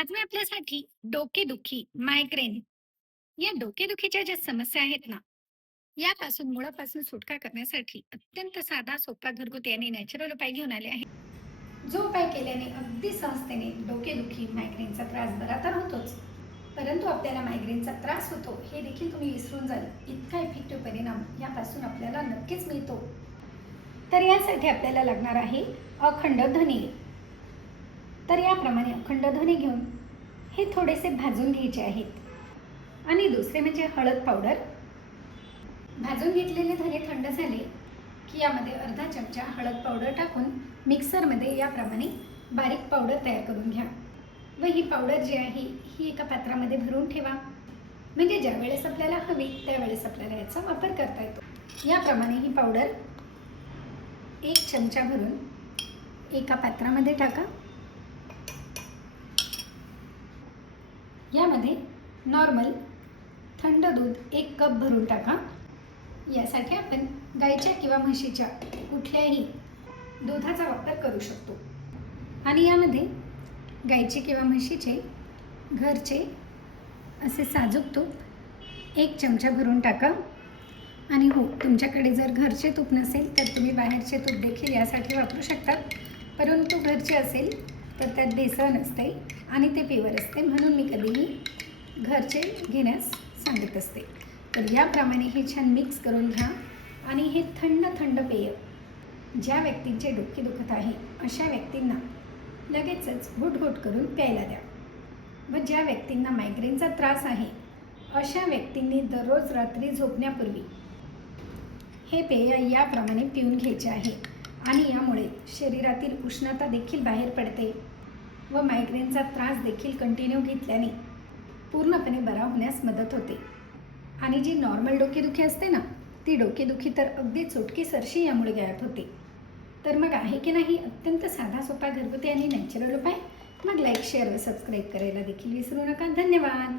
आज मी आपल्यासाठी डोकेदुखी, मायग्रेन या डोकेदुखीच्या ज्या समस्या आहेत ना, यापासून मुळापासून सुटका करण्यासाठी अत्यंत साधा, सोपा, घरगुती आणि नॅचरल उपाय घेऊन आले आहे. जो उपाय केल्याने अगदी सहजतेने डोकेदुखी, मायग्रेनचा त्रास बरा तर होतोच, परंतु आपल्याला मायग्रेनचा त्रास होतो हे देखील तुम्ही विसरून जाल इतका इफेक्टिव्ह परिणाम यापासून आपल्याला नक्कीच मिळतो. तर यासाठी आपल्याला लागणार आहे अखंड धने. तर याप्रमाणे अखंड धने घेऊन हे थोडेसे भाजून घ्यायचे आहेत. आणि दुसरे म्हणजे हळद पावडर. भाजून घेतलेले धने थंड झाले की यामध्ये अर्धा चमचा हळद पावडर टाकून मिक्सरमध्ये याप्रमाणे बारीक पावडर तयार करून घ्या. व ही पावडर जी आहे ही एका पात्रामध्ये भरून ठेवा, म्हणजे ज्या वेळेस आपल्याला हवी त्यावेळेस आपल्याला याचा वापर करता येतो. याप्रमाणे ही पावडर 1 चमचा भरून एका पात्रामध्ये टाका. यामध्ये नॉर्मल थंड दूध 1 कप भरून टाका. यासाठी आपण गाईच्या किंवा म्हशीच्या कुठल्याही दुधाचा वापर करू शकतो. आणि यामध्ये गाईचे किंवा म्हशीचे घरचे असे साजूक तूप 1 चमचा भरून टाका. आणि हो, तुमच्याकडे जर घरचे तूप नसेल तर तुम्ही बाहेरचे तूप देखील यासाठी वापरू शकतात, परंतु घरचे असेल तर त्यात भेसळ नसते आणि ते प्युअर असते, म्हणून मी कधीही घरचे घेण्यास सांगत असते. तर याप्रमाणे हे छान मिक्स करून घ्या. आणि हे थंड थंड पेय ज्या व्यक्तींचे डोके दुखत आहे अशा व्यक्तींना लगेचच घुटघुट करून प्यायला द्या. व ज्या व्यक्तींना मायग्रेनचा त्रास आहे अशा व्यक्तींनी दररोज रात्री झोपण्यापूर्वी हे पेय याप्रमाणे पिऊन घ्यायचे आहे. आणि यामुळे शरीरातील उष्णता देखील बाहेर पडते व मायग्रेनचा त्रास देखील कंटिन्यू घेतल्याने पूर्णपणे बरा होण्यास मदत होते. आणि जी नॉर्मल डोकेदुखी असते ना, ती डोकेदुखी तर अगदी चुटकीसरशी यामुळे गायब होते. तर मग आहे की नाही अत्यंत साधा, सोपा, घरगुती आणि नॅचरल उपाय? मग लाईक, शेअर व सबस्क्राईब करायला देखील विसरू नका. धन्यवाद.